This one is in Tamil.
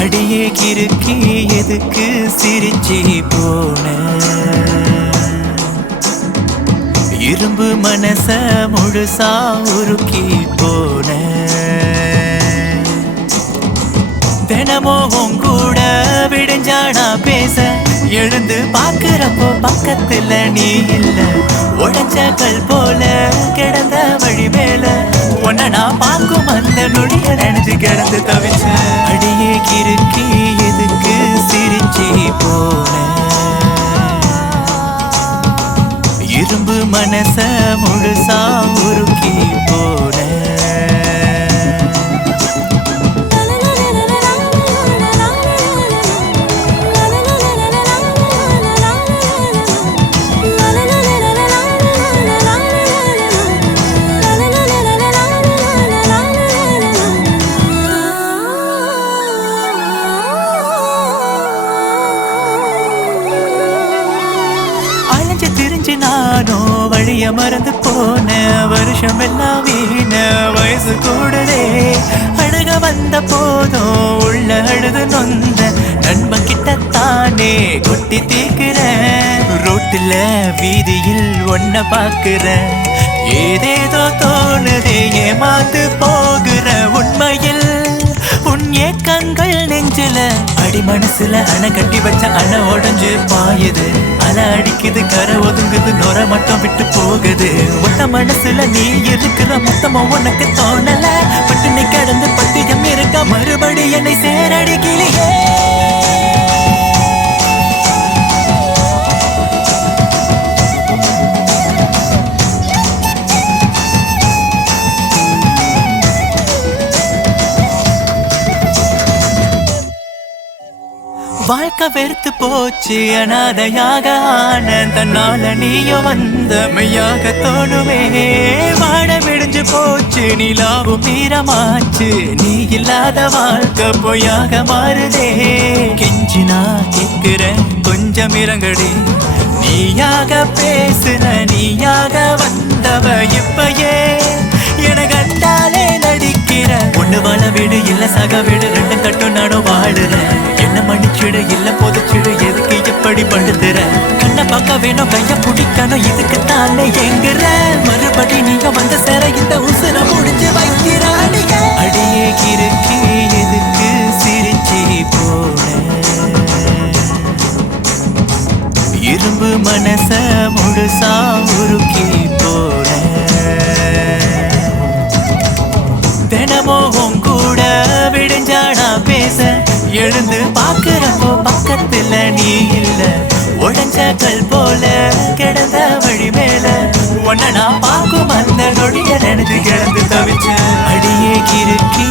அடியே கிறுக்கி எதுக்கு சிரிச்சி போன இரும்பு மனச முழுசா உருக்கி போன தினமும் உங்கூட விடுஞ்சாடா பேச எழுந்து பாக்குறப்போ பக்கத்துல நீ இல்ல உடைஞ்ச கல் போல கிடந்த வழி மேல உன்ன நான் பார்க்கும் அந்த நொடிய நினைச்சு கிடந்து தவிச்ச அடியே கிறுக்கி எதுக்கு சிரிச்சி போன இரும்பு மனச முழுசா உருக்கி போன திரிஞ்சு நானோ வழிய மறந்து போன வருஷம் எல்லாம் வீண வயசு கூடலே அழுக வந்த போதும் உள்ள அழுது நொந்த நண்பன் கிட்டத்தானே கொட்டி தீக்குறேன் ரோட்டுல வீதியில் ஒன்ன பாக்குறேன் ஏதேதோ தோணுதே ஏமாந்து போகிற உண்மையில் உன் ஏக்கங்கள் நெஞ்சில அடி மனசுல அணை கட்டி வச்ச அணை உடஞ்சு பாயுது அலை அடிக்குது கரை ஒதுங்குது நொர மட்டும் விட்டு போகுது ஒத்த மனசுல நீ இருக்கிற மொத்தமா உனக்கு தோணல பட்டு நீ கடந்து பத்தியம் இருக்க மறுபடி என்னை சேரடிக்கலையே வாழ்க்கை வெறுத்து போச்சு அனாதையாக ஆன தன்னால நீயும் வந்த மெய்யாக தோணுமே வாட விடிஞ்சு போச்சு நிலாவும் மீறமாச்சு நீ இல்லாத வாழ்க்கை பொய்யாக மாறுதே கெஞ்சினா கேட்கிறேன் கொஞ்சம் இறங்கடி நீயாக பேசுற நீயாக வந்தவ இப்பயே என கண்டாலே நடிக்கிற ஒண்ணு வாழ வீடு இல்ல சக வீடு ரெண்டு கட்டும் நானும் வாழுறேன் என்ன மன்னிச்சிடு இல்ல பொதிச்சிடு எதுக்கு எப்படி படுத்துற கண்ணை பார்க்க வேணும் கைய பிடிக்கணும் இதுக்கு தானே எங்குற மறுபடி நீங்க வந்த சேர இந்த உசுர முடிஞ்சு வைக்கிற அடியே கிறுக்கி எதுக்கு சிரிச்சி போன இரும்பு மனச முழுசா உருக்கி போன தினமும் உங்கூட விடுஞ்சாடா பேச எழுந்து பாக்குறப்போ பக்கத்துல நீ இல்ல உடைஞ்ச கல் போல கிடந்த வழி மேல உன்ன நான் பார்க்கும் அந்த நொடிய நினைச்சு கிடந்து தவிச்ச அடியே கிறுக்கி